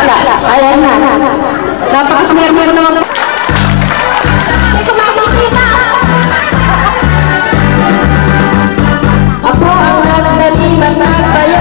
Wala. Ayan na. Napakasmer-mer naman. Ito makikita. Ako ang nagdaliman ng bayo.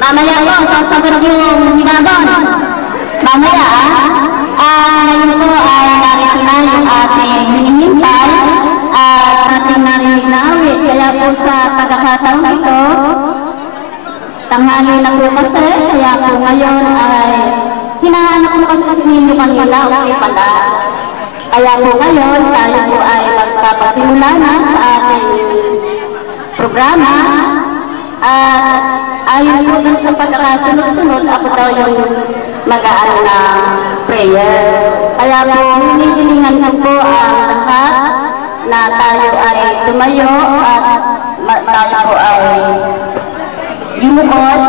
Mamaya po, sasagot yung hinabon. Mamaya, ngayon po ay narito na yung ating hinihintay at ating narinig na awit. Kaya po sa pagkakataon ito, tanghali na po kasi, kaya po ngayon ay hinahanap po kasi si Ninyo kanina, okay pala. Kaya po ngayon, tayo po ay magpapasimula na sa ating programa. Ayon po dun sa pagkakasunod-sunod, ako daw yung mag-aano na prayer. Kaya po, hinihilingan ko po ang lahat na tayo ay tumayo at tayo po ay yumuon.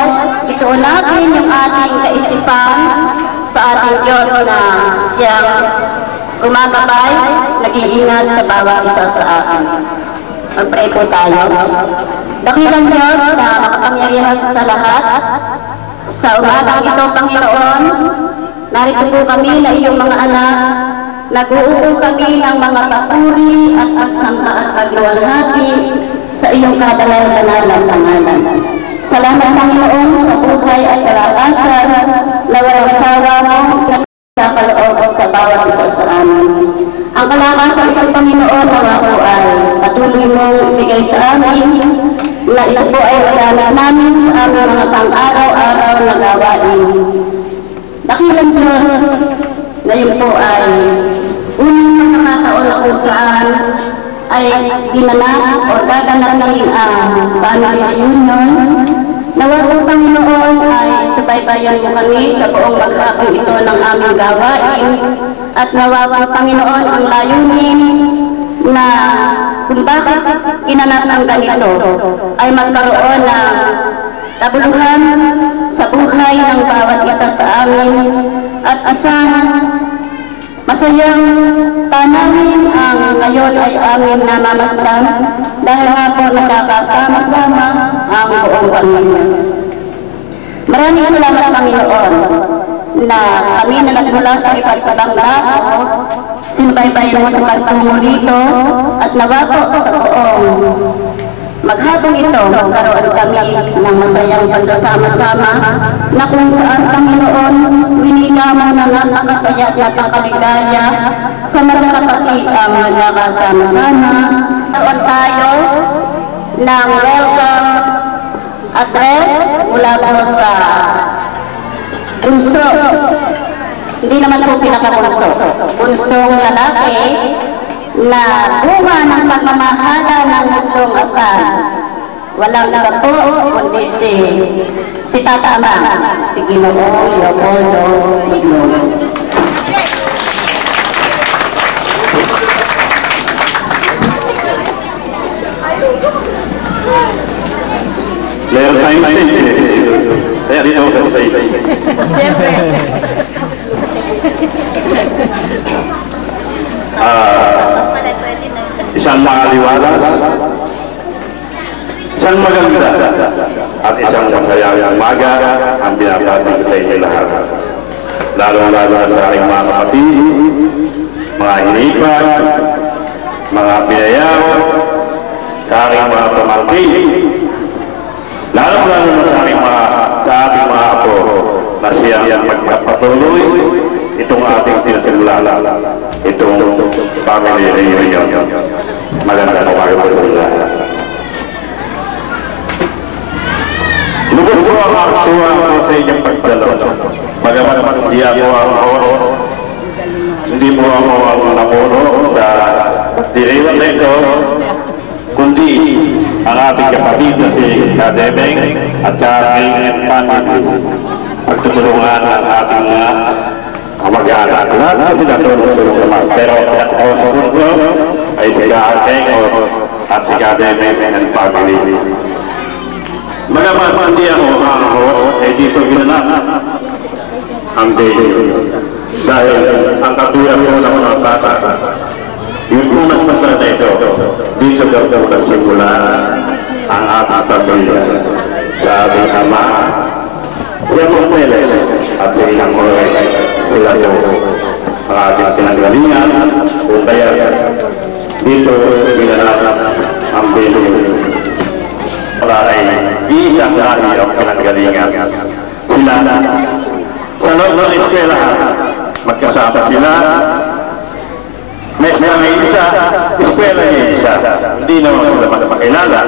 Ituunapin yung ating kaisipan sa ating Diyos na siyang gumagabay, nag-iingat sa bawat isa sa atin. Mag-pray po tayo. Dakilang Diyos na makapangyarihan sa lahat, sa umagang ito, Panginoon, narito po kami na iyong mga anak, nag-uupo kami ng mga papuri at pagsamba at pagluwalhati sa iyong kadalaw-dalalang pangalan. Salamat, Panginoon, sa buhay at kalakasan na walang sawa mo sa kaloob sa bawat isa sa amin. Ang kalakasan sa Panginoon na po ay patuloy mong ibigay sa amin, na ito po ay magamit namin sa aming mga pang-araw-araw na gawain. Dakilang Diyos, ngayon po ay unang nakataon na kung saan ay ginanap o gaganapin ang family reunion. Nawa po, Panginoon, ay subaybayan mo kami sa buong maghapon ito ng aming gawain at nawa po Panginoon ang layunin na kung bakit kinanap ang ganito ay magkaroon ng kabuluhan sa buhay ng bawat isa sa amin at asang masayang tanawin ang ngayon ay amin namamasdan dahil nga po nakakasama-sama ang buong pamilya. Maraming salamat Panginoon na kami na nagmula sa iba't ibang dako, sinubaybayan mo sa pagtungo rito at nawa po sa buong maghapong ito magkaroon kami ng masayang pagsasama-sama na kung saan Panginoon winika mo na napakasaya at napakaligaya sa magkakapatid ang nagkakasama-sama. Karoon tayo ng welcome address mula po sa bunso. Hindi naman po pinakabunso. Bunsong lalaki na bunga ng pagmamahala ng mundong akal. Walang iba po kundi si Tata Ama, si Ginoong Leopoldo Magno. Meron tayong stage. Kaya dito sa stage. Siyempre. Isang makaliwalas, isang maganda, at isang masayang umaga ang binabati ko sa inyo lahat. Lalo-lalo sa aking mga kapatid, mga hinipan, mga pinayaw, sa aking mga pamangkin, lalo-lalo sa aking ating mga apo na siyang magpapatuloy itong ating pinasimulan, itong family reunion. Magandang umaga po sa lahat. Lubos ko ang aksuhan ko sa inyong pagdalo. Bagamat hindi ako ang host, hindi po ako ang napuno sa diriwan na ito, kundi ang ating kapatid na si Kademeng at sa ating family. Pagtutulungan ang ating kamag-anak. Lahat na sila tulong naman. Pero ang host ko ay si Kademeng at si Kademeng and family. Magamat hindi ako ang host, ay dito ginanap ang day. Dahil ang katulad ko ng mga bata, yung unang pagkala na ito, dito daw daw nagsimula ang ating pamilya. Sa ating ama, siya mong peles at ilang oras sila daw ang ating pinanggalingan kung kaya dito ginanap ang bilis. Wala ay isang lahi ang pinanggalingan. Sila sa loob ng eskwela, magkasama sila. May isa, eskwela niya isa. Hindi naman sila magpakilala.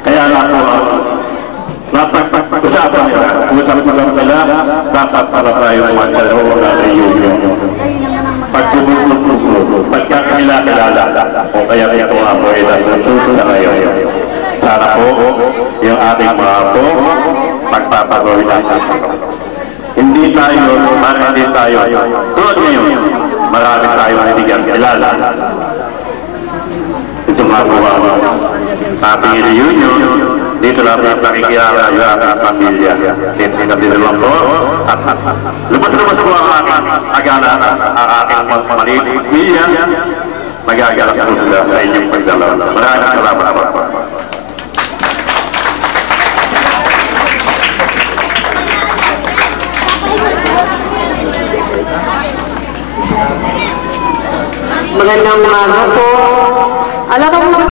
Kaya nga po ang napag-usapan nila. Usap-usap nila, dapat para tayo magkalawa na reunion. Pagtutulog, pagkakilala, o kaya ito nga po ay nasusunod na ngayon. Sana po, yung ating mga po, magpapagawin natin. Hindi tayo, hindi tayo. Tulad ngayon, marami tayong hindi kang kilala. Ito nga po ang ating reunion. Dito lang nakikilala yung ating pamilya. Hindi na lang po. At lumos-lumos po ang aking agala, ang aking maliit pamilya. Magagalak po sila sa inyong pagdalaw. Maraming salamat po. Magandang umaga po. Alam ko